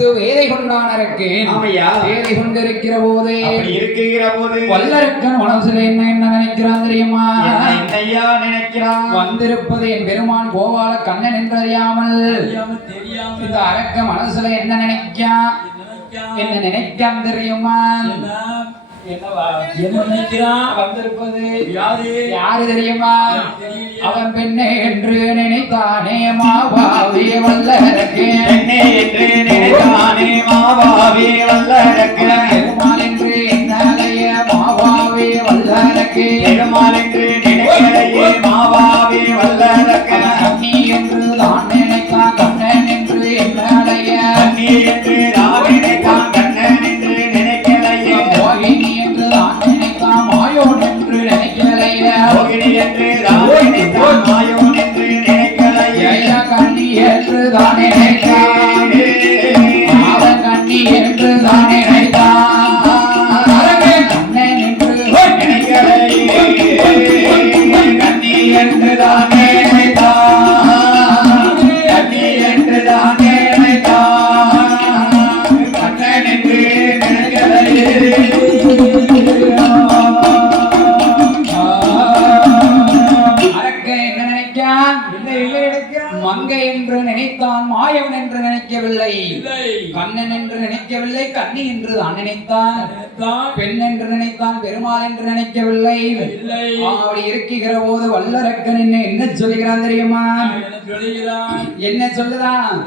வைத்து வேலை கொண்டானருக்கு வேலை கொண்டிருக்கிற போது வல்லரக்கன் மனசுல என்ன நினைக்கிறான் தெரியுமா? நினைக்கிறான் வந்திருப்பது என் பெருமான் கோபால கண்ணன் என்று அறியாமல் இந்த அரக்க மனசுல என்ன நினைக்கான் தெரியுமா? வந்திருப்பது யாரு தெரியுமா? அவன் பெண்ணே என்று நினைத்தானே மாவாவே வல்லரக்கு பெருமாள் என்று என்னாலைய மாவாவே வல்லரக்கு கண்ணி என்று தான் நினைத்தான் கண்ணன் என்று என்னாலைய மோகினி என்று தான் நினைத்தான் மாயோன் என்று நினைக்கலைய கண்ணி என்று தான் நினைத்தான் அவன் கண்ணி என்று தான் நினைத்தான் கண்ணன் என்று கண்ணி என்று தான் நினைத்தான் கண்ணி என்று தான் நினைத்தான் கண்ணன் என்று மங்கை என்று நினைத்தான் மாயவன் என்று நினைக்கவில்லை கண்ணன் என்று நினைக்கவில்லை கண்ணி என்று தான் நினைத்தான் பெண் என்று நினைத்தான் பெருமாள் என்று நினைக்கவில்லை அப்படி இருக்கிற போது வல்லரக்கன் என்ன சொல்லுகிறான் தெரியுமா? என்ன சொல்லுதான்?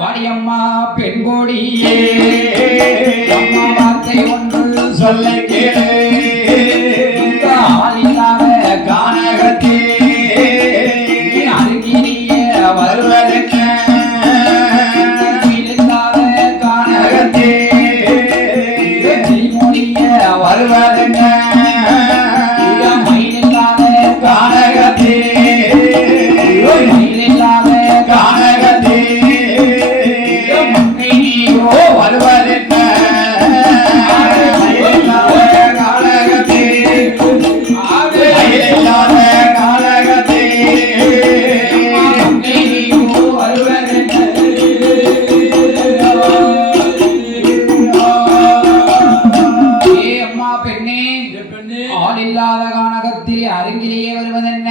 வாடியம்மா பெண் கோடியே அம்மா வார்த்தை ஒன்று சொல்ல கேளு கானகத்தே வருவதற்கு கானகத்தே வருவதற்கு மயிலில்லாத கானகத்தே மயிலில்லாத கானகத்தே மங்கையோ வருவதற்கு மயிலில்லாத கானகத்தே மயிலில்லாத கானகத்தே ஆளில்லாத கானகத்தில் அருங்கிலேயே வருவதென்ன?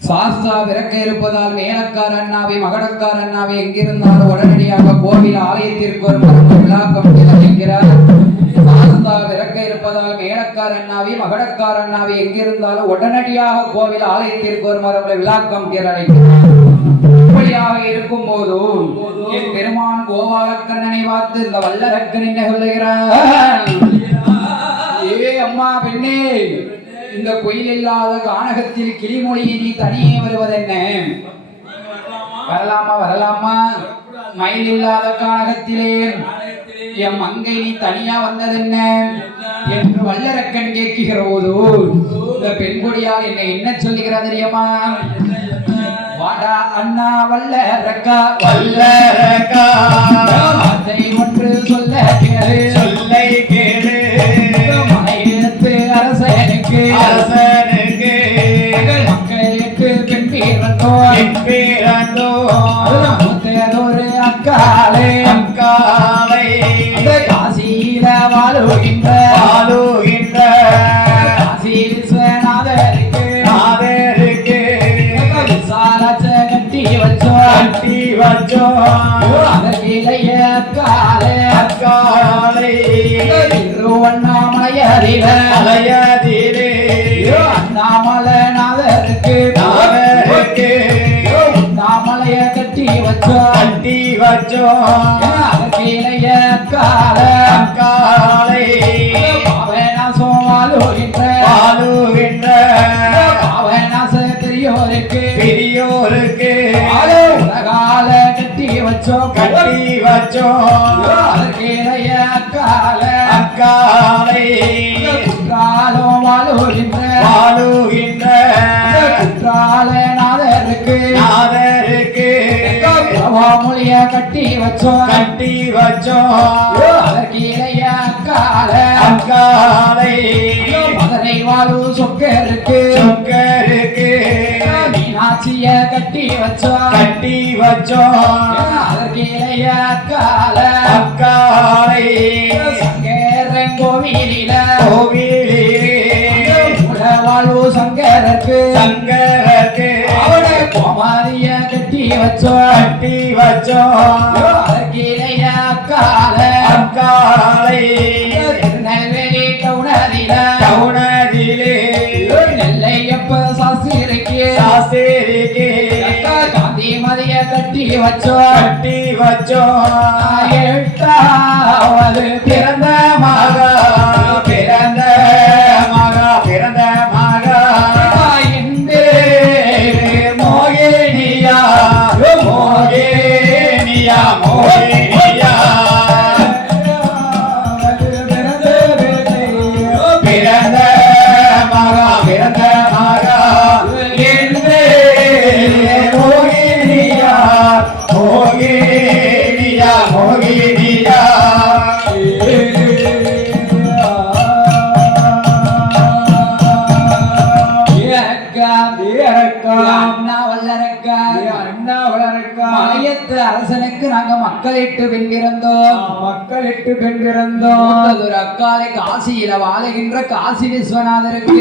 சாஸ்தா பிறக்க இருப்பதால் மேலக்கார அண்ணாவை மகடக்கார அண்ணாவை எங்கிருந்தாலும் உடனடியாக கோவில் ஆலயத்திற்கு ஒரு விழாக்கம் என்கிறார். சாஸ்தா பிறக்க இருப்பதால் மேலக்கார அண்ணாவை மகடக்கார அண்ணாவை எங்கிருந்தாலும் உடனடியாக கோவில் ஆலயத்திற்கு ஒரு மரபுல விழாக்கம் இப்படியாக இருக்கும் போது என் பெருமான் கோபாலக்கண்ணனை பார்த்து இந்த வல்லரக்கன் என்ன சொல்லுகிறார்? ஏ அம்மா பெண்ணே, இந்த கோயில் இல்லாத கானகத்தில் கிளிமொழியை நீ தனியே வருவதென்ன? வரலாமா? மயில் இல்லாத கானகத்திலே என் மங்கை நீ தனியா வந்ததென்ன என்று வல்லரக்கன் கேட்கிற போது இந்த பெண்கொடியால் என்ன சொல்லுகிறார் தெரியுமா? வாடா அண்ணா வல்லரக்கா வார்த்தை ஒன்று சொல்ல கேளு மனையிடத்து அரசனுக்கு மக்களுக்கு பெண் பேரந்தோ முத்ததொரு அக்காலை காசியில வாழுகின்ற காசியில் விஸ்வநாதருக்கு விசாலாச்ச கட்டி வச்சோம் அதற்கிளைய அக்காலை திருவண்ணாமலையதிலே அண்ணாமலைநாதருக்கு அண்ணாமலைய கட்டி வச்சோம் அதற்கிளைய அக்காலை பாவநாசம் வாழுகின்ற பாவநாச பெரியோருக்கு உலகால கட்டி வச்சோம் அதற்கிளைய அக்காலை குற்றாலம் வாழுகின்ற குற்றாலநாதருக்கு பிரபாமொழிய கட்டி வச்சோம் அதற்கிளைய அக்காலை மதுரை வாழு சொக்கருக்கு மீனாட்சிய கட்டி வச்சோம் அதற்கு அழகிலையா கால அக்காலை சங்கரன் கோவிலில கோவிலிலே வாழ்வு சங்கரருக்கு சங்கரக்கு அவனை கோமாரிய கட்டி வச்சோம் கட்டி வச்சோம் அழகிலையா கால அக்காலை நெல்வேலி டவுனரில டவுனதிலே நெல்லையப்ப சாஸ்திரிக்கு சாஸ்திரிக்கு காந்தி மதிய கட்டி வச்சோம் கட்டி வச்சோம் எட்டாவது பிறந்த மகா பிறந்த மகா பிறந்த மகா இன்று மோகினியா மோகினியா மோகினியா பிறந்த மகா பிறந்த மகா என்று மோகினியா மோகினியா மோகினியா அண்ணா வல்லரக்கா மலையத்து அரசனுக்கு நாங்க மக்களிட்டு வென்றிருந்தோம் மக்களிட்டு பெண்பிறந்தோம் மூத்ததொரு அக்காலை காசியில வாழுகின்ற காசி விஸ்வநாதருக்கு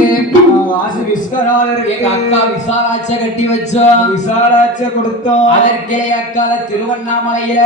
வாசி விஸ்வநாதருக்கு எங்க அக்கா விசாலாட்ச கட்டி வச்சோம் விசாலாட்ச கொடுத்தோம் அதற்கே அக்கால திருவண்ணாமலையில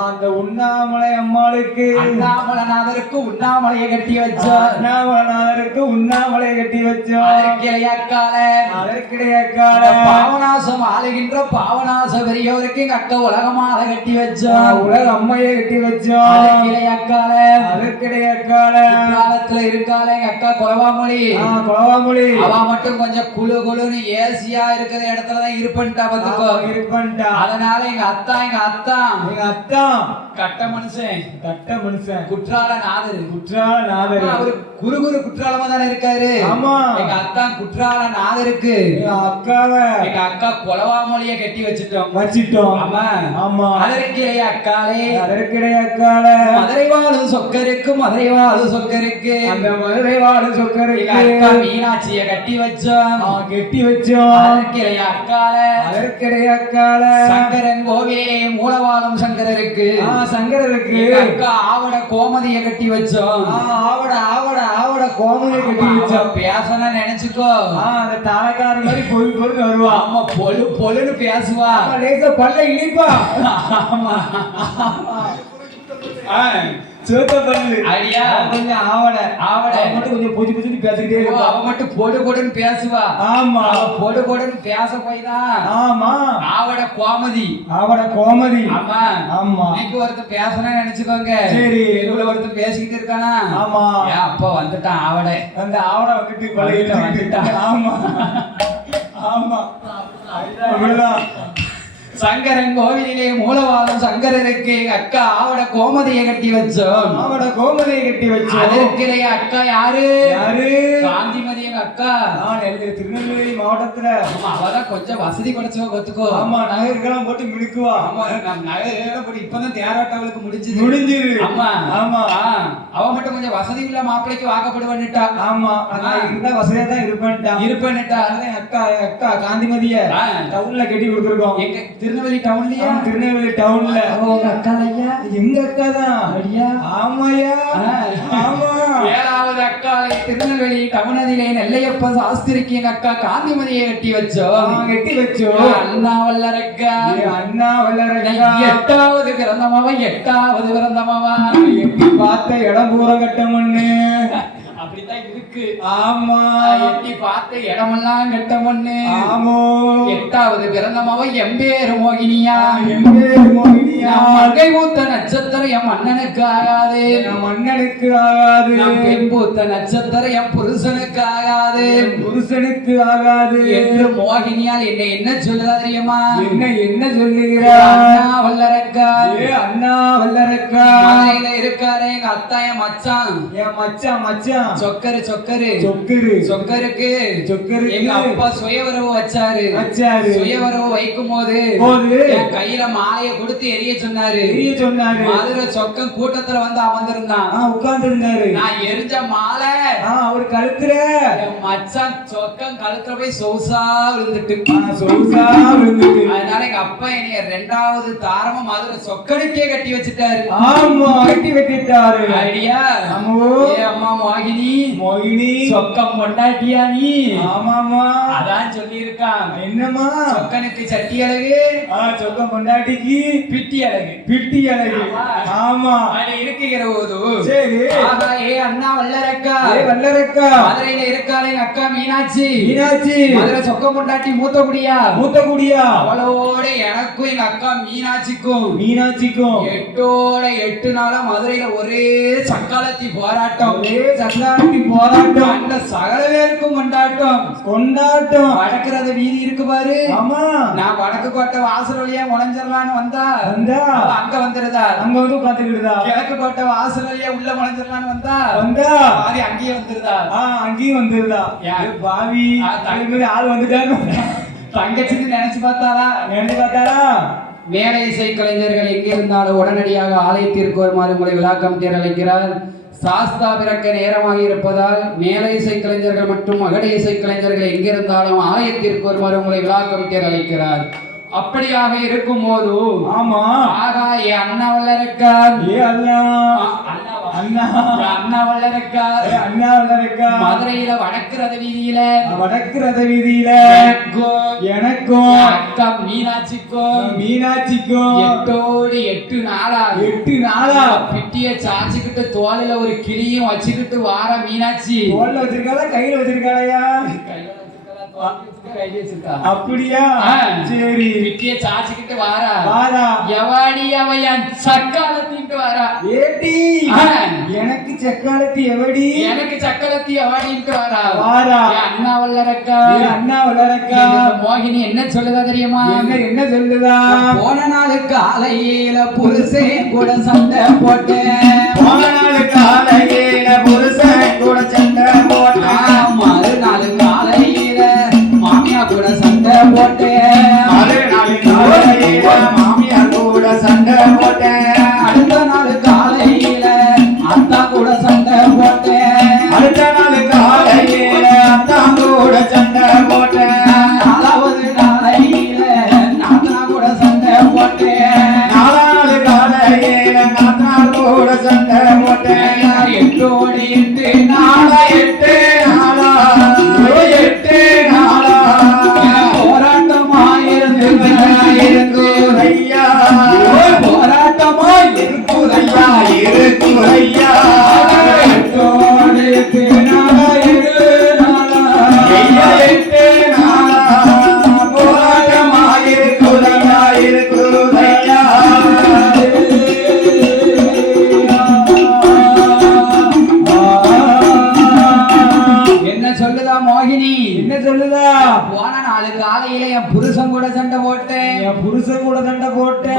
அந்த உண்ணாமலை அம்மாளுக்கு அண்ணாமலநாதருக்கு உண்ணாமலையை கட்டி வச்சோம் அண்ணாமலைநாதருக்கு உண்ணாமலை கட்டி வச்சோம் அதற்கே அக்கால அதற்கிடையே கால பாவநாசம் ஆளுகின்ற பாவநாச பெரியவருக்கு எங்க அக்கா உலகமால கட்டி வச்சோம் உலக அம்மையை கட்டி வச்சோம் அதற்கே அக்கால அதற்கிடையே கால காலத்துல இருக்கால எங்க அக்கா குலவாமொழி குளவாமொழி அவ மட்டும் கொஞ்சம் குழு குழுன்னு ஏசியா இருக்கிற இடத்துலதான் இருப்பன்ட்டா பாத்துக்கோ இருப்பன்டா அதனால எங்க அத்தா எங்க அத்தா கட்ட மனுஷன் கட்ட மனுஷன் குற்றால நாதரு குற்றால நாதர் அவரு குரு குரு குற்றாலமா தானே இருக்காரு ஆமா எங்க அத்தா குற்றால நாதருக்கு எங்க அக்காவை எங்க அக்கா குலவாமொழிய கட்டி வச்சுட்டோம் வச்சிட்டோம் ஆமா ஆமா அதற்கிலே அக்காலே அதற்கிடையே கால மதுரை வாழும் சொக்கருக்கு மதுரை வாழும் சொக்கருக்கு அந்த மதுரை வாடு எங்க சொக்கருக்கு அக்கா மீனாட்சிய கட்டி வச்சோம் கெட்டி வச்சோம் அதற்கிலே அக்கால அதற்கிடையே கால சங்கரன் கோவிலே மூலவாழும் சங்கரருக்கு சங்கரருக்கு எங்க அக்கா ஆவட கோமதிய கட்டி வச்சோம் ஆவட ஆவட ஆவட கோமலை கட்டி வச்சோம் பேசணும் நினைச்சுக்கோ அந்த தாளக்கார மாதிரி பொழு பொழுது வருவா அம்மா பொழு பொழுன்னு பேசுவா லேசா பல்ல இழிப்பா ஆமா சேத்த பல்லு ஐயா கொஞ்சம் ஆவட ஆவட. அவ மட்டும் கொஞ்சம் புதி புதினு பேசிக்கிட்டே ஓ, இருப்பா அவ மட்டும் பொடு பொடுன்னு பேசுவா ஆமா அவ பொடு பொடுன்னு பேச போய்தான் ஆமா ஆவட கோமதி ஆவட கோமதி ஆமா ஆமா இன்னைக்கு ஒருத்தர் பேசணும்னு நினைச்சுக்கோங்க சரி. தெருவுல ஒருத்தர் பேசிக்கிட்டு இருக்கானா ஆமா ஏன் அப்பா வந்துட்டான் ஆவட அந்த ஆவட வந்துட்டு பழைய வந்துட்டான். ஆமா ஆமா அப்படிதான் சங்கரன் கோவிலிலே மூலவாதம் சங்கரருக்கு எங்க அக்கா ஆவட கோமதியை கட்டி வச்சோம் ஆவட கோமதியை கட்டி வச்சோம் அதற்கிலே அக்கா யாரு யாரு காந்திமதி எங்க அக்கா திருநெல்வேலி மாவட்டத்துல ஆமா அவதான் கொஞ்சம் வசதி படைச்சவ கத்துக்கோ ஆமா நகருக்கெல்லாம் போட்டு மினுக்குவா ஆமா நம்ம நகை இப்பதான் தேராட்டவளுக்கு முடிஞ்சது முடிஞ்சது ஆமா ஆமா அவ மட்டும் கொஞ்சம் வசதி உள்ள மாப்பிளைக்கு வாக்கப்படுவன்னுட்டா ஆமா நான் இருந்தா வசதியா தான் இருப்பேன்டா இருப்பன்னுட்டா என் அக்கா காந்திமதிய டவுன்ல கட்டி கொடுத்துருக்கோம் எங்க திருநெல்வேலி டவுன்லயா திருநெல்வேலி டவுன்ல உங்க அக்கா ஐயா எங்க அக்கா தான் அப்படியா ஆமாயா ஆமா ஏழாவது அக்காலை திருநெல்வேலி டவுனதிலே நெல்லையப்ப சாஸ்திரிக்கு எங்க அக்கா காந்திமதியை கட்டி வச்சோம் கட்டி வச்சோம் அண்ணா வல்லரக்கா அண்ணா வல்லரக்கா எட்டாவது பிறந்தமாவா எட்டி பார்த்த இடம் பூரா கட்டமண்ணு அப்படித்தான் இருக்கு ஆமா எட்டி பார்த்த இடமெல்லாம் கெட்ட மண்ணு ஆமோ எட்டாவது பிறந்தமாவ எம்பேரு மோகினியா எம்பே மோகினியா மங்கை பூத்த நட்சத்திரம் என் மன்னனுக்கு ஆகாது என் மன்னனுக்கு ஆகாது நம் பெண் பூத்த நட்சத்திரம் என் புருஷனுக்கு ஆகாது புருஷனுக்கு ஆகாது என்று மோகினியால் என்ன சொல்லுதா தெரியுமா என்ன சொல்லுகிறா அண்ணா வல்லரக்கா அண்ணா வல்லரக்கா மதுரையில இருக்காரு எங்க அத்தா என் மச்சான் என் மச்சான் சொக்கரு சொக்கரு சொக்கரு சொக்கருக்கு சொக்கருக்கு எங்க அப்பா சுயவரவு வச்சாரு. சுயவரவு வைக்கும் போது என் கையில மாலைய கொடுத்து எரிய சொன்னாரு. மதுரை சொக்கம் கூட்டத்துல வந்து அமர்ந்திருந்தான். உட்கார்ந்து இருந்தாரு. நான் எரிஞ்ச மாலை அவர் கழுத்துல என் மச்சான் சொக்கம் கழுத்துல போய் சொவுசா விழுந்துட்டு. அதனால எங்க அப்பா என்னைய 2வது தாரமா மதுரை சொக்கனுக்கே கட்டி வச்சுட்டாரு. ஆமா, கட்டி வச்சிட்டாரு. ஐடியா அம்மா மோகினி மோகினி சொக்கம் பொண்டாட்டியா நீ? ஆமாமா, அதான் சொல்லி இருக்கான். என்னமா சொக்கனுக்கு சட்டி அழகு, சொக்கம் பொண்டாட்டிக்கு பிட்டி அழகு. பிட்டி அழகு. ஆமா, அது இருக்குகிற போது சரி. ஆகா, அண்ணா வல்லரக்கா, வல்லரக்கா மதுரையில இருக்காளே எங்க அக்கா மீனாட்சி. மீனாட்சி மதுரை சொக்கம் பொண்டாட்டி மூத்த குடியா. அவளோட எனக்கும் எங்க அக்கா மீனாட்சிக்கும் 8ஓட 8 நாளா மதுரையில ஒரே சக்காலத்தி போராட்டம். அந்த சகல பேருக்கும் கொண்டாட்டம். வடக்குறது வீதி இருக்கு பாரு. ஆமா, நான் வடக்கு கோட்டை வாசல் வழியா முளைஞ்சிடலான்னு வந்தா அங்க வந்துருதா, அங்க வந்து உட்காந்துக்கிடுதா. கிழக்கு கோட்டை வாசல் வழியா உள்ள முளைஞ்சிடலான்னு வந்தா பாதி அங்கேயே வந்துருதா. அங்கேயும் வந்துருதா. பாவி ஆள் வந்துட்டாரு. தங்கச்சின்னு நினைச்சு பார்த்தாரா? மேலை இசை கலைஞர்கள் எங்கே இருந்தாலும் உடனடியாக ஆலயத்திற்கு வருமாறு உங்களை விழாக்கம் தேர அழைக்கிறார். சாஸ்தா பிறக்க நேரமாக இருப்பதால் மேலை இசை கலைஞர்கள் மற்றும் மகட இசை கலைஞர்கள் எங்கிருந்தாலும் ஆலயத்திற்கு வருமாறு உங்களை விழாக்கம் தேர அழைக்கிறார். அப்படியாக இருக்கும் போது ஆமா, ஆகா அண்ணா வல்லரக்கா, அண்ணா வல்லரக்கா மதுரையில வடக்கு ரத வீதியில எனக்கும் அக்கா மீனாட்சிக்கும் 8ஓடு 8 நாளா பிட்டிய சாச்சிக்கிட்டு தோளில ஒரு கிளியும் வச்சுக்கிட்டு வார மீனாட்சி. தோல்ல வச்சிருக்காளா கையில வச்சிருக்காளையா? அப்படியா? சரி. பிட்டிய சாச்சிக்கிட்டு வாரா. எவாடி அவன் சக்காலத்தின்ட்டு வாரா. ஏடி எனக்கு சக்காலத்தி எவடி? எனக்கு சக்காலத்தி எவாடின்ட்டு வாரா. அண்ணா வல்லரக்கா மோகினி என்ன சொல்லுதா தெரியுமா? என்ன சொல்லுதா? போன நாள் காலையில புருஷன் கூட சண்டை போட்டேன். மறுநாள் காலையில மாமியா கூட சண்டை போட்டேன். அடுத்த நாள் காலையில அத்தா கூட சண்டை போட்டேன். 4வது நாளையில நாத்தனா கூட சண்டை போட்டேன். 8ஓடு 8 நாளா போராட்டமாயிருந்து ஐயா, போராட்டமாய் இருக்கும் ஐயா. 8ஓடு 8 நாளா போராட்டமாயிருக்கும் ஐயா. என்ன சொல்லுதா மோகினி? என்ன சொல்லுதா? போன நாள் காலையில என் புருஷன் கூட சண்டை போட்டேன்.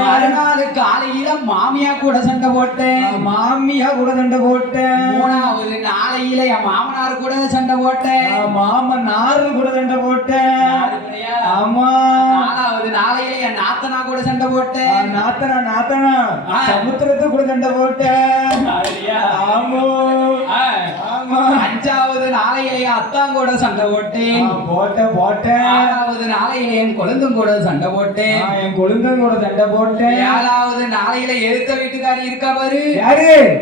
மறுநாள் காலையில மாமியா கூட சண்டை போட்டேன். 3வது நாளையில என் மாமனார் கூட சண்டை போட்டேன். மாமனார் கூட சண்டை போட்டேன். ஆமா, 4வது நாளையில என் நாத்தனா கூட சண்டை போட்டேன். நாத்தனா சமுத்திரத்தை கூட சண்டை போட்டேன். ஆமா, 5வது நாளையில என் அத்தாங்கூட சண்டை போட்டேன். 6வது நாளையில என் கொழுந்தும் கூட சண்டை போட்டேன். 7வது நாளையில எழுத்த வீட்டுக்காரி இருக்கா பாரு.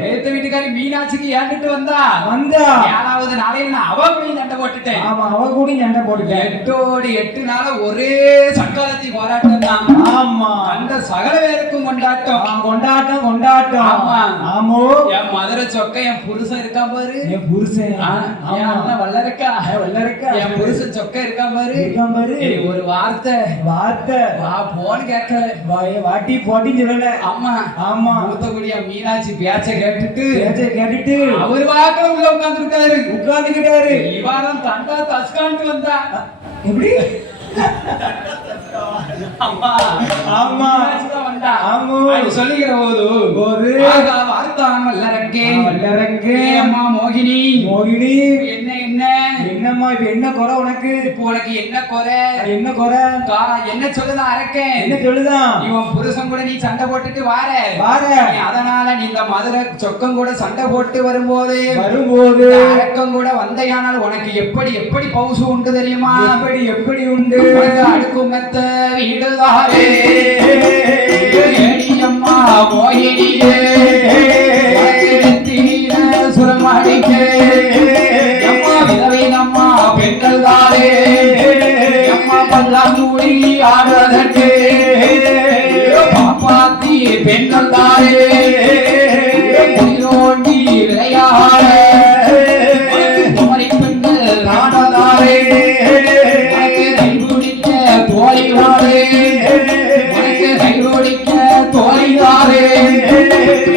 எழுத்த வீட்டுக்காரி மீனாட்சிக்கு ஏண்டுட்டு வந்தா. 7வது நாளையில நான் அவ கூட சண்டை போட்டுட்டேன். 8ஓடு 8 நாளா ஒரே சக்காலத்தி போராட்டம் தான். ஆமா, அந்த சகல பேருக்கும் கொண்டாட்டம். ஆமா, என் மதுரை சொக்க என் புருஷன் இருக்கான் பாரு. என் புருஷன் வல்லரக்கா என் புருஷன் சொக்க இருக்கான் பாரு. ஒரு வார்த்தை வா போன்னு கேட்கல, வாட்டி போட்டின்னு சொல்லல. ஆமா, மூத்தகுடியா மீனாட்சி பேச்ச கேட்டுட்டு அவர் வாக்குல உள்ள உட்கார்ந்துக்கிட்டாரு. இவாரம் தண்டா தஸ்கான்ட்டு வந்தா. எப்படி? ஆமா, வந்தான் ஆமா. அப்படி சொல்லுகிற போது ஆகா வார்த்தான் வல்லரக்கே வல்லரக்கே. அம்மா மோகினி மோகினி என்ன என்ன என்னம்மா இப்ப என்ன குறை உனக்கு? இப்போ உனக்கு என்ன குறை? என்ன குறை? என்ன சொல்லுதான் அரக்கேன்? என்ன சொல்லுதான்? இவன் புருஷன் கூட நீ சண்டை போட்டுட்டு வார நீ அதனால நீ இந்த மதுரை சொக்கம் கூட சண்டை போட்டு வரும்போது அரக்கம் கூட வந்தையானால் உனக்கு எப்படி எப்படி பவுசு உண்டு தெரியுமா? எப்படி எப்படி உண்டு? அடுக்கும் மெத்த வீடுதாரே அம்மா மோகினியே சுரமடிக்கே அம்மா விதவிதம்மா பெண்கள் தாரே அம்மா பல்லாங்குடி ஆடுவதற்கு பாப்பாத்தி பெண்கள் தாரே குடியோண்டி விளையாட குமரி பெண்கள் நாடதாரே கைகுடிக்க தோழிவாரே கைகுடிக்க தோழிதாரே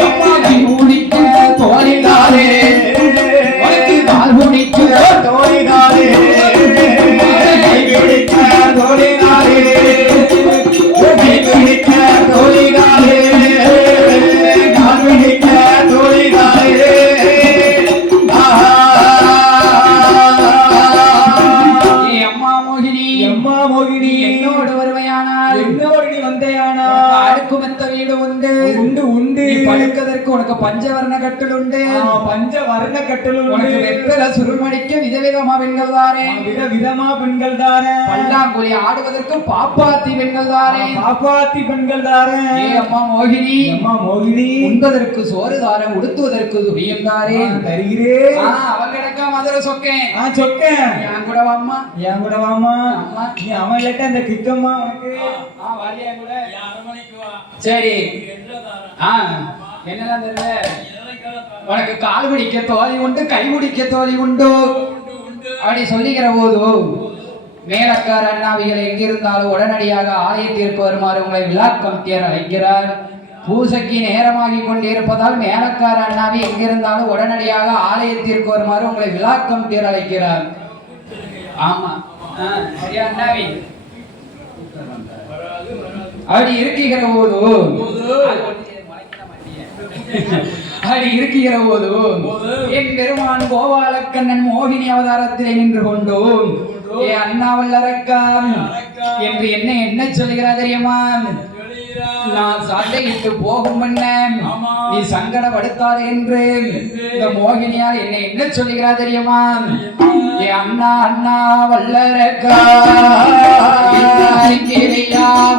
அம்மா கைகுடிக்க தோழிதாரே கால் குடிக்க தோழிதாரே கைகுடிக்க தோழிதாரே கைகுடிக்க தோழிதாரே கால் குடிக்க தோழிதாரே அம்மா மோகினி அம்மா மோகினி என்னோடு வருவையானால் என்னோடு நீ வந்தையானா அடுக்குமெத்த வீடு உண்டு உண்டு உண்டு. நீ படுக்கதற்கு உனக்கு பஞ்சவர்ண கட்டில் உண்டு பஞ்ச வர்ண கட்டல் உனக்கு வெத்தல சுருமடிக்க விதவிதமா பெண்கள் தாரே விதவிதமா பெண்கள் தாரே பல்லாங்குழி ஆடுவதற்கு பாப்பாத்தி பெண்கள் தாரே பாப்பாத்தி பெண்கள் தாரே அம்மா மோகினி அம்மா மோகினி உண்பதற்கு சோறு தாரே உடுத்துவதற்கு துணியும் தாரே தருகிறே அவன் கிடக்கா மதுரை சொக்கேன் சொக்கேன் என் கூட வாம்மா என் கூட வாமா அம்மா நீ அவன் இல்லட்ட அந்த கிக்கம்மா உனக்கு வாரியா கூட சரி என்னதான் தெரியல உனக்கு கால் பிடிக்க தோழி உண்டு கை பிடிக்க தோழி உண்டு அப்படி சொல்லுகிற போது மேலக்கார அண்ணாவிகள் எங்கிருந்தாலும் உடனடியாக ஆலயத்திற்கு வருமாறு உங்களை விழா கமிட்டியர் அழைக்கிறார் பூசைக்கு நேரமாகி கொண்டிருப்பதால் மேலக்கார அண்ணாவி எங்கிருந்தாலும் உடனடியாக ஆலயத்திற்கு வருமாறு உங்களை விழா கமிட்டியர் அழைக்கிறார் ஆமா சரியா அண்ணாவி அப்படி இருக்கிற போது அப்படி இருக்கிற போது என் பெருமான் கோபாலக்கண்ணன் மோகினி அவதாரத்திலே நின்று கொண்டோம் ஏ அண்ணாவல்லரக்கான் என்று என்ன என்ன சொல்லுகிறார் தெரியுமா? நான் சண்டையிட்டு போகும் நீ சங்கடப்படுத்தாதே என்று இந்த மோகினியார் என்னை என்ன சொல்லுகிறார் தெரியுமா? ஏ அண்ணா அண்ணா வல்லரக்கா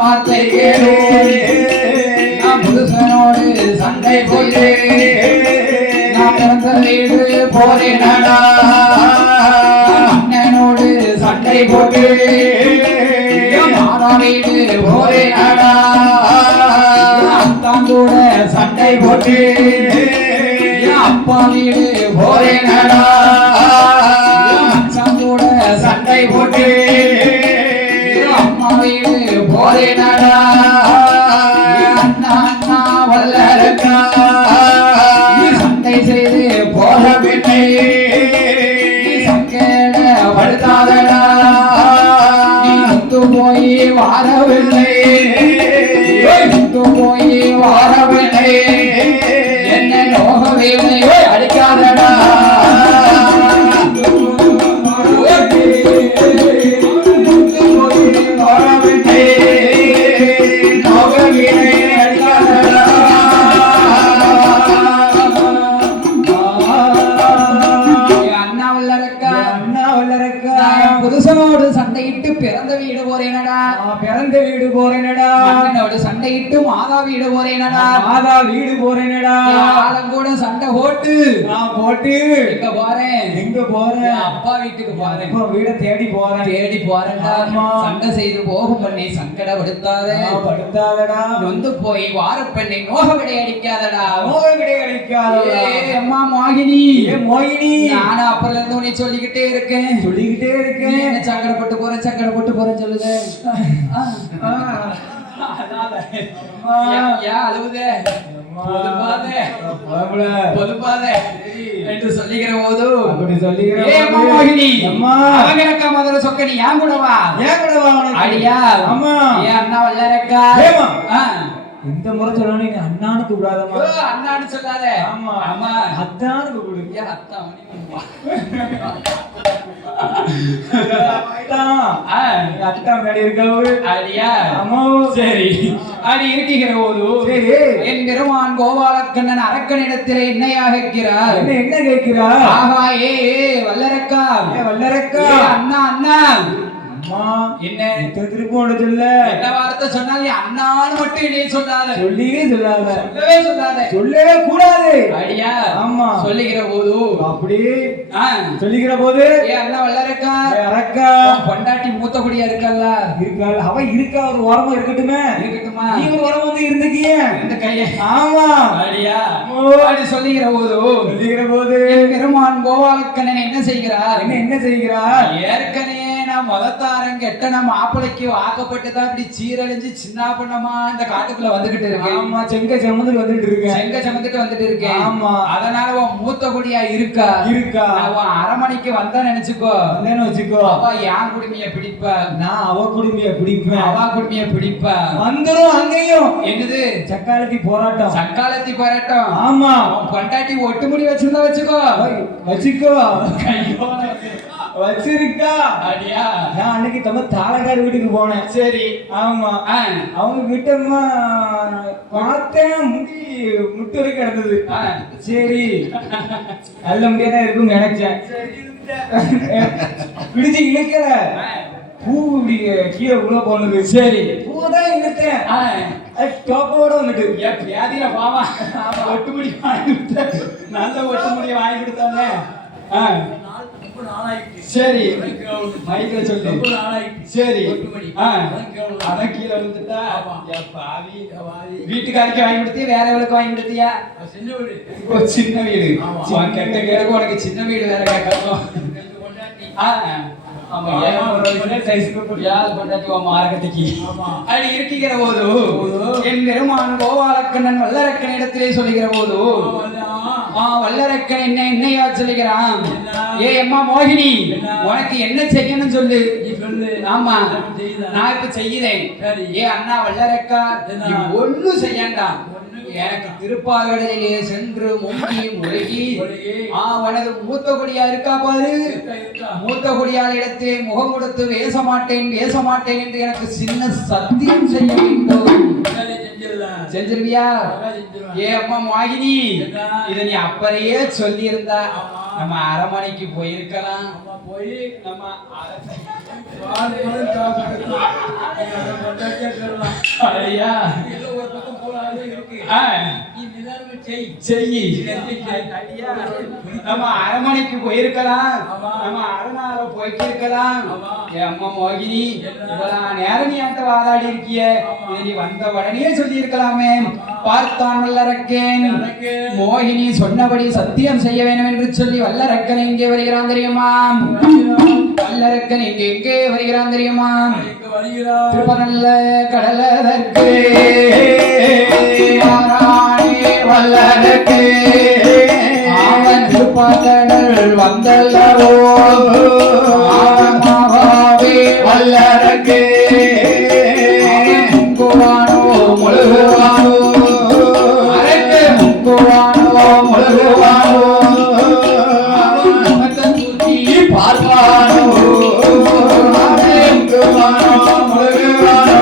வார்த்தை கேளு நான் புருஷனோடு சண்டை போட்டு நான் பிறந்த வீடு போறேனடா அண்ணனோடு சண்டை போட்டு மாமா வீடு போறேனடா அத்தான் கூட சண்டை போட்டு அப்பா வீடு போறேனடா அச்சான் கூட சண்டை போட்டு அம்மா வீடு போறேனடா அண்ணா அண்ணா வல்லரக்கா சண்டை செய்து போற பெண்ணை சங்கடப்படுத்தாதடா நீ முத்து போய் வாரவில்லை முத்து போய் வாரவில்லை என்ன நோக வேலை அடிக்காதடா புருஷனோடு சண்டையிட்டு பிறந்த வீடு போறேனடா பிறந்த வீடு போறேனடா அண்ணனோடு சண்டையிட்டு மாதா வீடு போறேனடா மாதா வீடு போறேனடா ஆளும் கூட சண்டை போட்டு நான் போட்டு எங்க போறேன் எங்க போறேன் அப்பா வீட்டுக்கு போறேன் அப்பா வீட தேடி போறேன்டா சண்டை செய்து போகும் பண்ணி சங்கடப்படுத்தாத படுத்தாதடா நொந்து போய் வார பெண்ணை நோக விடை அடிக்காதடா நோக விடை அடிக்காதடா அம்மா மோகினி மோகினி நானும் அப்பல இருந்து உன்னை சொல்லிக்கிட்டே இருக்கேன் என்ன சங்கடப்பட்டு போறேன் சொல்லுங்க அழுவுதே பொதுப்பாதே என்று சொல்லுகிற போது மதுரை சொக்க நீ ஏன் கூடவா அடியா அம்மா என் அண்ணா வல்லரக்கா இந்த முறை சொல்லணும் நீ அண்ணான்னு கூப்பிடாதமா. அண்ணான்னு சொல்லாத. ஆமா ஆமா அத்தான்னு கூப்பிடு. ஏன் அத்தான் அத்தா முன்னாடி இருக்கவரு அடியா. ஆமா சரி அடி இருக்கிற போது சரி என் பெருமான் கோபாலக்கண்ணன் அரக்கனிடத்திலே என்னையாக இருக்கிறார். என்ன கேட்கிறார்? ஆஹா ஏ வல்லரக்கா வல்லரக்கா அண்ணா அண்ணா அம்மா என்ன திருப்பி ஒண்ணு சொல்ல. என்ன வார்த்தை சொன்னால் நீ அண்ணான்னு மட்டும் என்னைய சொல்லாத. சொல்லியே சொல்லாத. சொல்லவே சொல்லாத. சொல்லவே கூடாது. அடியா. ஆமா சொல்லுகிற போது அப்படி சொல்லுகிற போது ஏ அண்ணா வல்லரக்கா அரக்கா பொண்டாட்டி மூத்த குடியா இருக்கல்ல இருக்காள். அவ இருக்கா ஒரு ஓரமா இருக்கட்டுமே. இருக்கட்டுமா? நீ ஒரு ஓரம் வந்து இருந்துக்கிய இந்த கைய. ஆமா அடியா. அப்படி சொல்லுகிற போது பெருமான் கோபாலக்கண்ணன் என்ன செய்கிறார்? என்ன செய்கிறார்? ஏற்கனவே நான் முதத்தாரங்க எட்டன மாப்பிளைக்கு வாக்கப்பட்டு தான் இப்படி சீரழிஞ்சு சின்ன பண்ணமா இந்த காட்டுக்குள்ள வந்துகிட்டு இருக்கேன். ஆமா செங்க சமந்துட்டு வந்துட்டு இருக்கேன். செங்க சமந்துட்டு வந்துட்டு இருக்கேன். ஆமா அதனால உன் மூத்த குடியா இருக்கா அவன் அரமணிக்கு வந்தா நினைச்சுக்கோ. வந்தேன்னு வச்சுக்கோ. அவ என் குடுமைய பிடிப்ப, நான் அவ குடுமைய பிடிப்பேன். அவ குடுமைய பிடிப்ப. வந்துரும் அங்கேயும் என்னது சக்காலத்தி போராட்டம். சக்காலத்தி போராட்டம். ஆமா பொண்டாட்டி ஒட்டுமுடி வச்சிருந்தா வச்சுக்கோ. வச்சுக்கோ கையோ வச்சிருக்கா. அடியா. நான் அன்னைக்கு தம்ம தாளக்கார வீட்டுக்கு போனேன். சரி ஆமா அவங்க கிட்டமா பார்த்தேன் முடி முட்டு வரைக்கும் கிடந்தது. சரி நல்ல முடியாதான் இருக்கும்னு நினைச்சேன். பிடிச்சு இழுக்கல. பூ இப்படி கீழே உள்ள போனது. சரி பூதான் இழுத்தேன். டோப்போட வந்துட்டு வியாதியில பாவா ஒட்டுமுடி வாங்கி கொடுத்த. நல்ல ஒட்டுமுடிய வாங்கி கொடுத்தாங்க. சரி மைக்ல சொல்லு. சரி அதான் கீழே விழுந்துட்டா. வீட்டுக்காரிக்கு வாங்கி கொடுத்தியா வேற எவ்வளவுக்கு வாங்கி கொடுத்தியா? சின்ன வீடு. கெட்ட கேட்க உனக்கு சின்ன வீடு வேற கேட்கணும். இருக்கிற போது என் பெருமான் கோபாலக்கண்ணன் வல்லரக்கனிடத்திலே சொல்லுகிற போது வல்லரக்கன் என்னையா சொல்லுகிறான்? ஏ அம்மா மோகினி உனக்கு என்ன செய்யணும்னு சொல்லு. ஆமா நான் இப்ப செய்கிறேன். ஏ அண்ணா வல்லரக்கா நீ ஒண்ணும் செய்யண்டாம். எனக்கு திருப்பார்கடலிலே சென்று முங்கி முழுகி அவனது மூத்த குடியா இருக்கா பாரு. மூத்த குடியார் இடத்திலே முகம் கொடுத்து பேச மாட்டேன் என்று எனக்கு சின்ன சத்தியம் செய்ய வேண்டும். செஞ்சிருவியா? ஏ அம்மா மோகினி இத நீ அப்பறையே சொல்லி இருந்தா நம்ம அரமனைக்கு போயிருக்கலாம். போய் நம்ம நம்ம அரமனைக்கு போயிருக்கலாம். நம்ம அரணால போய்க்கு இருக்கலாம். அம்மா மோகினி இவ்வளவு நேரம் நீ அந்த வாதாடி இருக்கிய நீ வந்த உடனே சொல்லி இருக்கலாமே. பார்த்தான் வல்லரக்கன் மோகினி சொன்னபடி சத்தியம் செய்ய வேண்டும் என்று சொல்லி வல்லரக்கன் எங்கே வருகிறான் தெரியுமா? வல்லரக்கன் எங்கே வருகிறான் தெரியுமா? திருப்பநல்ல கடலதற்கு வல்லரக்கே அவன் திருப்பகடல் வந்தல்லவோ அவமாவே வல்லரக்கே முங்குவானோ முழுகுவானோ அரக்கு முங்குவானோ முழுகுவானோ பார்ப்பானோ முங்குவானோ முழுகுவானோ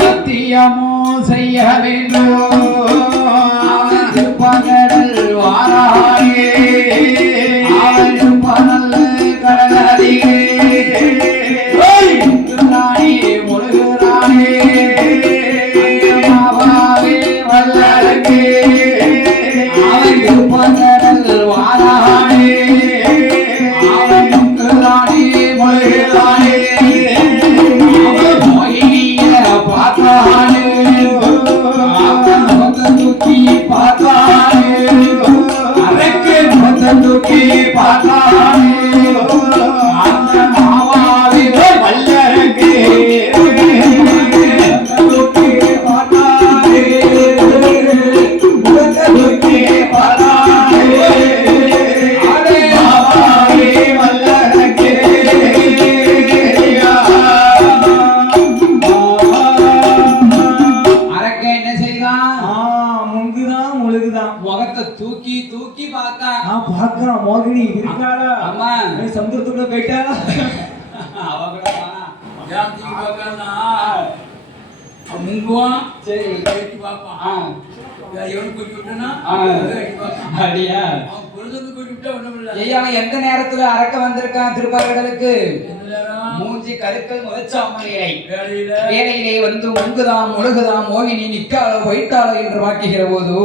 சத்தியமோ செய்ய வேண்டும். பகடல் வாராயே அவன் பனல் கடலடியே முழுகிறானே வல்லரக்கே அவன் பகடல் வாரானே அவன் முழுகிறானே மொழிய பார்த்தானே தூக்கி பார்த்தானே இருக்குதான். முகத்தை தூக்கி தூக்கி பார்க்க பாக்கலாம் மோகினி இருக்காளா? ஆமா சமுத்திரத்துக்குள்ள போயிட்டா அவ கூட ஜாதி பார்க்கறனா முங்குவான் சரி கேட்டி பாப்பான் எவன் கூட்டி விட்டனா கேட்டி பாப்பான் அப்படியா அவன் புருஷனுக்கு கூட்டி விட்டா ஒண்ணும் இல்ல ஐயா அவன் எந்த நேரத்துல அரக்க வந்திருக்கான் திருப்பார்கடலுக்கு என்னடா மூஞ்சி கருக்கள் முதச்சாமலையை வேலையில வேலையிலே வந்து முங்குதாம் முழுகுதாம் மோகினி நிக்காளோ போயிட்டாளோ என்று வாக்குகிற போது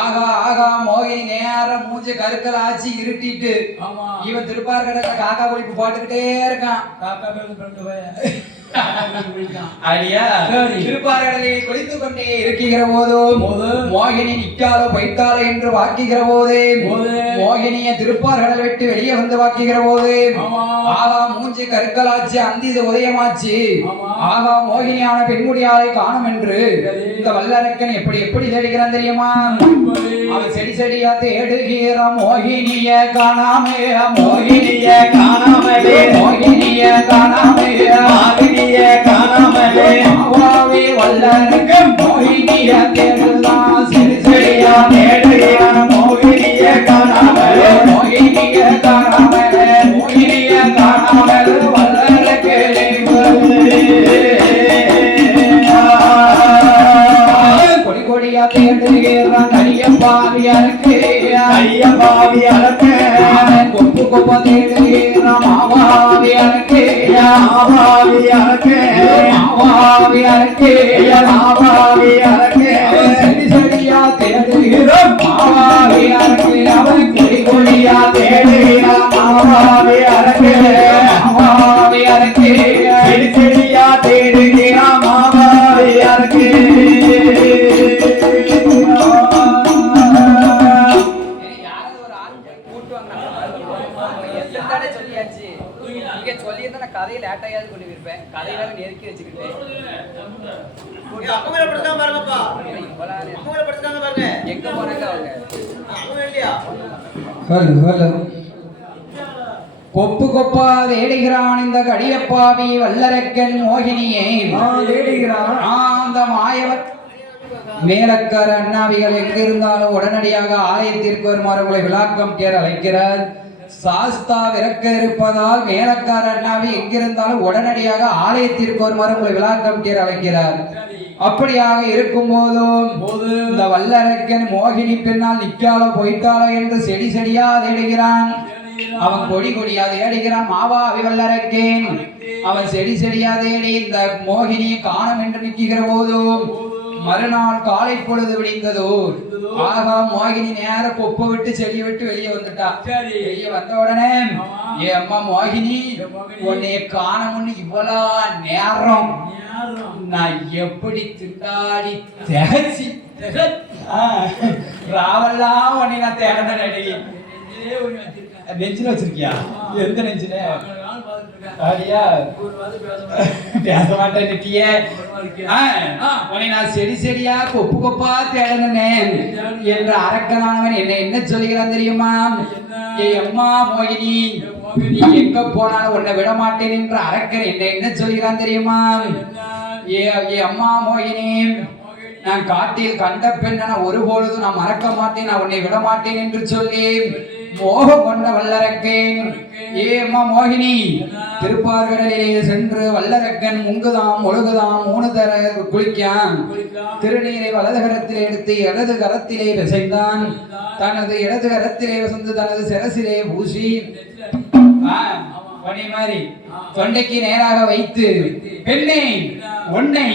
ஆகா ஆகா மோகினி நேரம் மூஞ்சி கருக்கள் ஆச்சு இருட்டிட்டு ஆமா இவன் திருப்பார்கடல காக்கா குளிப்பு போட்டுக்கிட்டே இருக்கான் காக்கா பேரு பண்ணு போய அடியா சரி. திருப்பார்கடலில் குளித்துக் கொண்டே இருக்கிற போதும் மோகினி நிக்காளோ போயிட்டாளோ என்று வாக்குகிற போதே மோகினிய திருப்பார்கடல் விட்டு வெளியே வந்து வாக்குகிற போது ஆமா ஆகா மூஞ்சி கற்களாச்சு அந்திது உதயமாச்சு ஆமா. ஆகா மோகினியான பெண்முடியாளை காணும் என்று சரி. இந்த வல்லரக்கன் எப்படி தேடுகிறான் தெரியுமா அவன் செடி செடியா தேடுகிற மோகினிய காணாமே மோகினிய காணாமலே மோகினிய காணாமே மோகினிய காணாமலே அவாவே வல்லரக்கன் மோகினிய தேடுதான் செடி செடியா தேடுகிற மோகினிய காணாமலே மோகினிய காணாமலே மோகினிய காணாமலே வல்லரக்கனே கொடி கொடியா தேடுகிறான் ஐயப்பாவியருக்கு கொப்பு கொப்ப தேடுகிறான் மாவாவியருக்கு செடி செடியா தேடுகிறான் மாவாவியருக்கு அவன் கொடி கொடியா தேடுகிறான் மாவாவியருக்கு செடி செடியா தேடுகிறான் மாவாவியருக்கு கதையை லேட்டாயாவது கொண்டு இருப்பேன் கதை வேற நெருக்கி வச்சுக்கிட்டேன் எங்க போனாங்க அவங்க கொப்பு கொப்பா தேடுகிறான் இந்த கடியப்பாவி வல்லரக்கன் மோகினியை தேடுகிறான். அந்த மாயவர் மேலக்கார அண்ணாவிகள் எங்கிருந்தாலும் உடனடியாக ஆலயத்திற்கு வருமாறு உங்களை விளாக்கம் கேர் அழைக்கிறார். சாஸ்தா விறக்க இருப்பதால் மேலக்கார அண்ணாவி எங்கிருந்தாலும் உடனடியாக ஆலயத்திற்கு வருமாறு உங்களை விளாக்கம் கேர் அழைக்கிறார். அப்படியாக இருக்கும் போதும் இந்த வல்லரக்கன் மோகினி பின்னால் நிக்காலோ போயிட்டாலோ என்று செடி செடியா தேடுகிறான். அவன் கொடி கொடியா தேடுகிறான் மாவாவி வல்லரக்கேன். அவன் செடி செடியா தேடி இந்த மோகினியை காணும் என்று நிற்கிற போதும் மறுநாள் காலை பொழுது விடிந்ததோ ஆகா மோகினி நேர கொப்ப விட்டு செடியை விட்டு வெளியே வந்துட்டா. வெளியே வந்த உடனே ஏ அம்மா மோகினி உன்னைய காணமுன்னு இவ்வளோ நேரம் நான் எப்படி திண்டாடி திகச்சு ராவெல்லாம் உன்னை நான் தேடனடி. நெஞ்சில வச்சிருக்கியா? எந்த நெஞ்சில? அடியா பேச மாட்டேன் உன்னை நான் செடி செடியா கொப்பு கொப்பா தேடனேன் என்ற அரக்கனானவன் என்ன சொல்லுகிறான் தெரியுமா? ஏ அம்மா மோகினி நீ எங்க போனாலும் உன்னை விட மாட்டேன் என்ற அரக்கன் என்ன சொல்லுகிறான் தெரியுமா? ஏ அம்மா மோகினி நான் காட்டில் கண்ட பெண்ணை ஒருபொழுதும் நான் மறக்க மாட்டேன், நான் உன்னை விட மாட்டேன் என்று சொல்லி மோகம் கொண்ட வல்லரக்கன். ஏ அம்மா மோகினி திருப்பார்கடலிலே சென்று வல்லரக்கன் முங்குதாம் ஒழுகுதாம் 3 தர குளிக்கான். திருநீரை வலது கரத்திலே எடுத்து இடது கரத்திலே விசைந்தான். தனது இடது கரத்திலே வசந்து தனது சிரசிலே பூசி மாதிரி தொண்டைக்கு நேராக வைத்து பெண்ணை உன்னை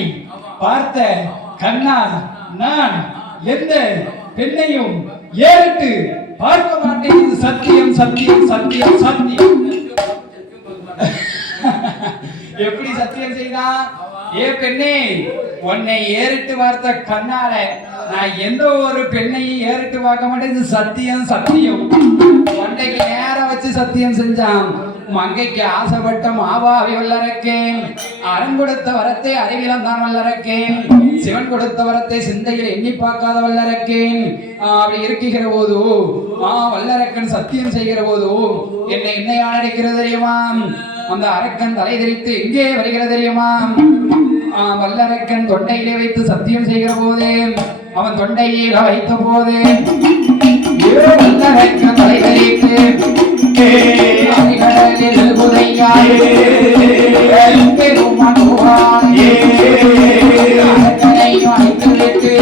பார்த்த கண்ணால் நான் எந்த பெண்ணையும் ஏறிட்டு பார்க்க மாட்டேன், இது சத்தியம் சத்தியம் சத்தியம் சத்தியம். எப்படி சத்தியம் செய்தான்? ஏ பெண்ணே உன்னை ஏறிட்டு பார்த்த கண்ணால நான் எந்த ஒரு பெண்ணையும் ஏறிட்டு பார்க்க மாட்டேன், இது சத்தியம் சத்தியம். தொண்டைக்கு நேரம் வச்சு சத்தியம் செஞ்சான். மங்கைக்கு ஆசைப்பட்ட மாவாவி வல்லரக்கேன். அரண் கொடுத்த வரத்தை அறிவிலந்தான் வல்லரக்கேன். சிவன் கொடுத்த வரத்தை சிந்தையில் எண்ணி பார்க்காத வல்லரக்கேன். அப்படி இருக்கிற போது வல்லரக்கன் சத்தியம் செய்கிற போது என்னை அழைக்கிறது தெரியுமா? அந்த அரக்கன் தலை தெரித்து எங்கே வருகிறது தெரியுமா? வல்லரக்கன் தொண்டையிலே வைத்து சத்தியம் செய்கிற போதே அவன் தொண்டையில வைத்த போது வல்லரைக்க தலைவரிட்டு அடிகடலில் புதையாய் பெருமான் போவானே அரக்கனையும் அழைத்து விட்டு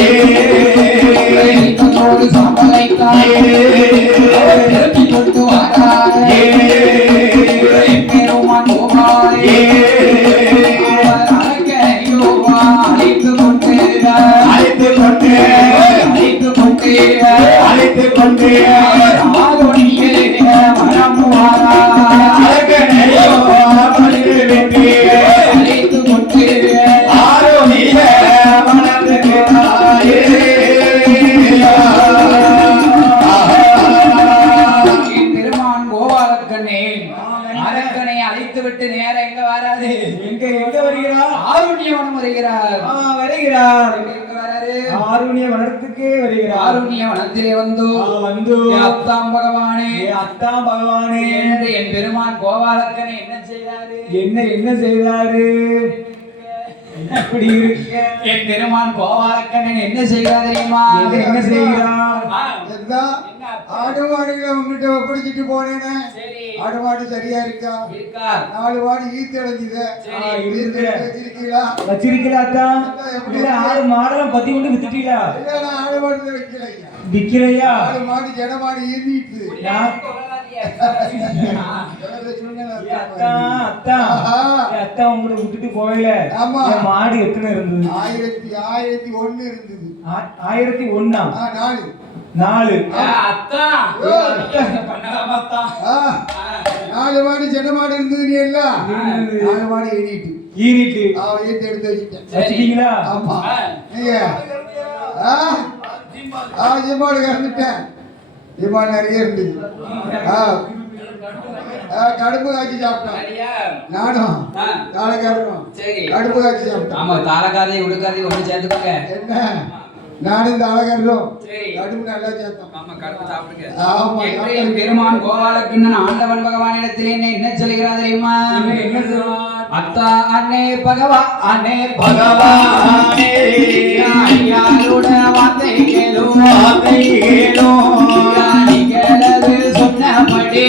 தன்னோடு சாம்பலைத்தாய் திருப்பி கொண்டு வாராரே பெருமான் போவானே அரக்கனையோ அழைத்து கொண்டு ஆரோனியே மனமுவாரா அரக்கனையோ அழைத்து கொண்டு ஆரோனியே பெருமான் கோபாலக்கண்ணே அரக்கனை அழைத்து விட்டு நேர எங்க வராது எங்க வருகிறார்? ஆருண்யவனம் வருகிறார் வருகிறார். எங்க வராரு ஆருணிய வனத்துக்கே வருகிறார். ஆருண்ய வனத்திலே வந்து வந்து அத்தாம் பகவானே அத்தான் பகவானே என்று என் பெருமான் கோபாலக்கனை என்ன செய்தாரு என்ன செய்தாரு? எப்படி இருக்க? என் பெருமான் கோபாலக்கண்ணன் என்ன செய்கிறார் தெரியுமா என்ன செய்கிறார்? ஆடு மாடுகளை உங்ககிட்ட ஒப்படைச்சிட்டு போனேன்னு சரி ஆடு மாடு சரியா இருக்கா? இருக்கா 4 மாடு ஈத்து அடைஞ்சுது. வச்சிருக்கீங்களா? வச்சிருக்கீங்களா? இல்ல ஆடு மாடெல்லாம் பத்தி கொண்டு வித்துட்டீங்களா? இல்ல, நான் ஆடு மாடு வைக்கலையா. விக்கலையா? ஆடு மாடு ஜட மாடு ஈர்ந்துட்டு அத்தா உங்களை விட்டுட்டு போகல. ஆமா. மாடு எத்தனை இருந்தது? 1001 இருந்தது. 1001 4 அத்தா பண்ணலாமாத்தா 4 மாடு ஜட மாடு இருந்தது. நீ எல்லாம் 4 மாடு ஈனிட்டு ஈனிட்டு ஈத்து எடுத்து வச்சுட்டேன். வச்சிட்டீங்களா? ஆமா. நீங்க ஜிம்மாடு கறந்துட்டேன். ஜிம்மாடு நிறைய இருந்தது. கடுப்பு காய்ச்சி சாப்பிட்டேன். நானும் தாளக்காரரும் கடுப்பு காய்ச்சி சாப்பிட்டேன். ஆமா தாளக்காரதை உடுக்காரதை ஒண்ணு சேர்த்துக்கோங்க என்ன, நானும் தாளக்காரரும் கடுப்பு நல்லா சேர்த்தோம். ஆமா கடுப்பு சாப்பிடுங்க ஆமா. என்று என் பெருமான் கோபாலக்கண்ணன் ஆண்டவன் பகவானிடத்திலே என்ன சொல்லுகிறார் தெரியுமா என்ன சொல்லுவார்? அத்தா அண்ணே பகவானே பகவானே ஐயாருட வார்த்தை கேளும் நீங்களது சொன்னபடி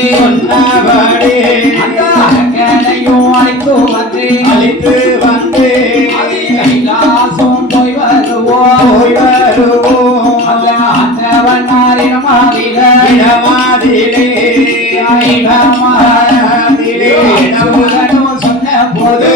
அத்தா அக்கனையும் அழைத்து வந்து கைலாசம் போய் வருவோம் அந்த ஆண்டவனாரின் மாதிலே சொன்ன போது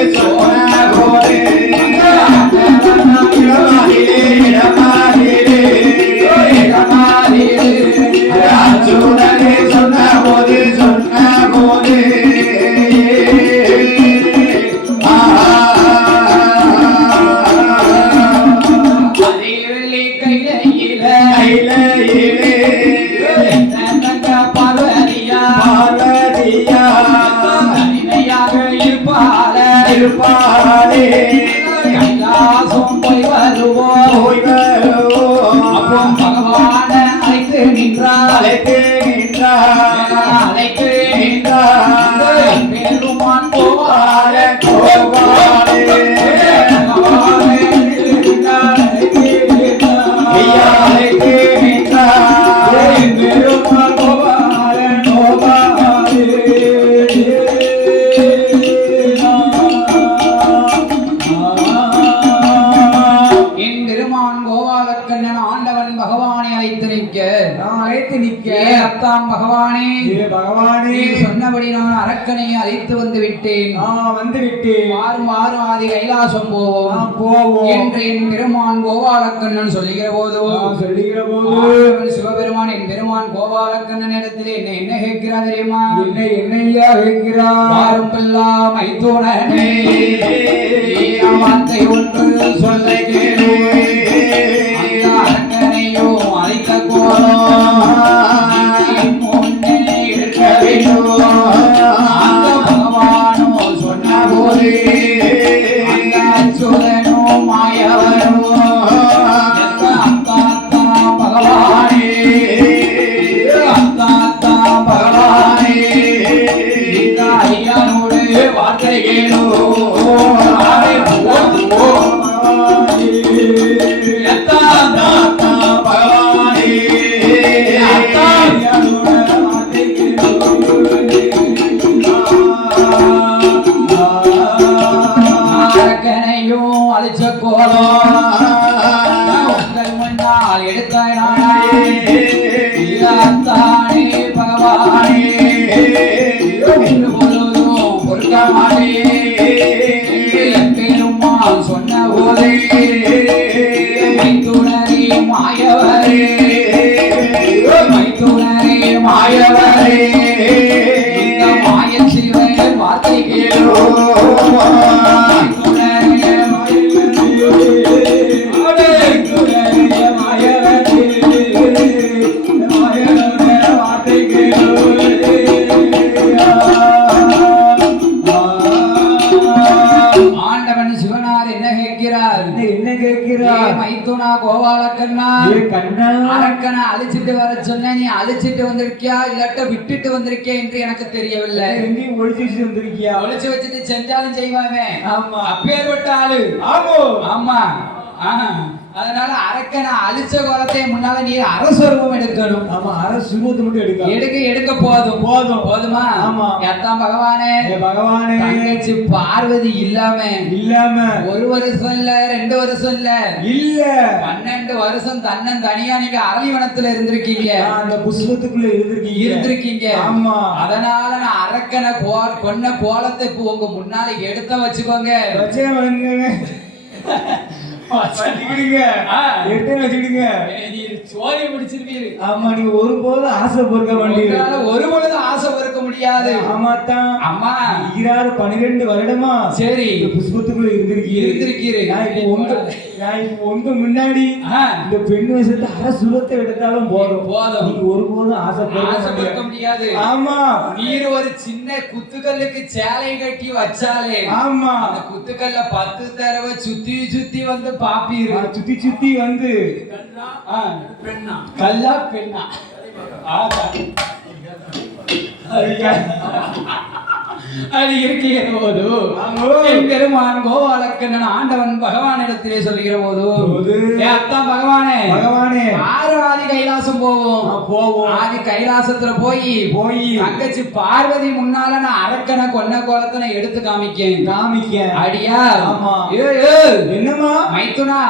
இருப்பாரே கைலாசம் போய் வருவோம் அப்போ பகவான அழைத்து நின்றார் பெருமான் கோபால அத்தாம் பகவானே சொன்னபடி நான் அரக்கனை அழைத்து வந்து விட்டேன். மாறும் ஆதி கைலாசம் போவோம் என்று என் பெருமான் கோபாலக்கண்ணன் சொல்லுகிற போது சிவபெருமான் என் பெருமான் கோபாலக்கண்ணன் இடத்திலே என்ன கேட்கிறார் தெரியுமா? என்னையா கேட்கிறார்? மாறும் மைத்துனனே வார்த்தை ஒன்று சொல்ல கேளு அரக்கனையோ அழைத்த கோலம் பகவானோ சொன்ன போது அச்சுதனோ மாயவனோ அத்தா பகவானே ஐயனோடு வார்த்தை கேளோ அழிச்சிட்டு வர சொன்ன, நீ அழிச்சிட்டு வந்திருக்கியா இல்லாட்ட விட்டுட்டு வந்திருக்கியா என்று எனக்கு தெரியவில்லை. எங்கேயும் ஒழிச்சு வச்சு வந்திருக்கியா? ஒளிச்சு வச்சுட்டு செஞ்சாலும் செய்வாமே. ஆமா. அப்பேற்பட்ட ஆளு. ஆமோ. ஆமா. அதனால அரக்கனை அழிச்ச கோலத்தை முன்னால நீர் அரசுவரமும் எடுக்கணும். ஆமா, அரசு சுமூத்து மட்டும் எடுக்க போதும் போதுமா? ஆமா. எத்தான் பகவானே, பகவானே, தங்கச்சி பார்வதி இல்லாம ஒரு வருஷம் இல்ல 2 வருஷம் இல்ல 12 வருஷம் தன்னன் தனியா நீங்க அரளிவனத்துல இருந்திருக்கீங்க. அந்த புஷ்பத்துக்குள்ள இருந்திருக்கீங்க. ஆமா. அதனால நான் அரக்கனை கொன்ன கோலத்தை இப்போ உங்க முன்னால எடுத்த வச்சுக்கோங்க. சோழி முடிச்சிருப்பீரு. ஆமா, நீங்க ஒருபோதும் ஆசை பொறுக்க வேண்டியது. ஒரு பொழுது ஆசை பொறுக்க முடியாது. ஆமாத்தான். அம்மா 12 வருடமா சரி புஷ்பத்துக்குள்ள இருந்திருக்கீரு. நான் இப்போ உங்க முன்னாடி இந்த பெண் வயசத்தை அரசுலத்தை எடுத்தாலும் போதும். நீங்க ஒருபோதும் ஆசை பொறுக்க முடியாது. ஆமா. நீர் ஒரு சின்ன குத்துக்கல்லுக்கு சேலை கட்டி வச்சாலே ஆமா, அந்த குத்துக்கல்ல 10 தடவை சுத்தி வந்து பாப்பீரு. சுத்தி வந்து கல்லா பெண்ணா அது இருக்கிற போது பெருமான் கோபாலக்கண்ணன் ஆண்டவன் பகவானிடத்திலே சொல்லுகிற போது, அத்தான் பகவானே ஆதி கைலாசம் போவோம். ஆதி கைலாசத்துல போய் தங்கச்சி பார்வதி முன்னால நான் அரக்கனை கொன்ன கோலத்தை நான் எடுத்து காமிக்க அடியா. என்னமா மைத்துனா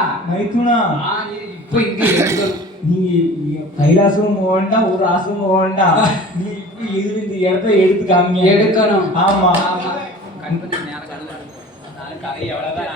இப்ப இங்க நீங்க கைலாசமும் வேண்டாம், ஒரு ஆசமும் வேண்டாம். நீ இப்ப இந்த இடத்த எடுத்து காமிங்க. எடுக்கணும். ஆமா. கண்பத்தி நேரம் கதை எவ்வளவுதான்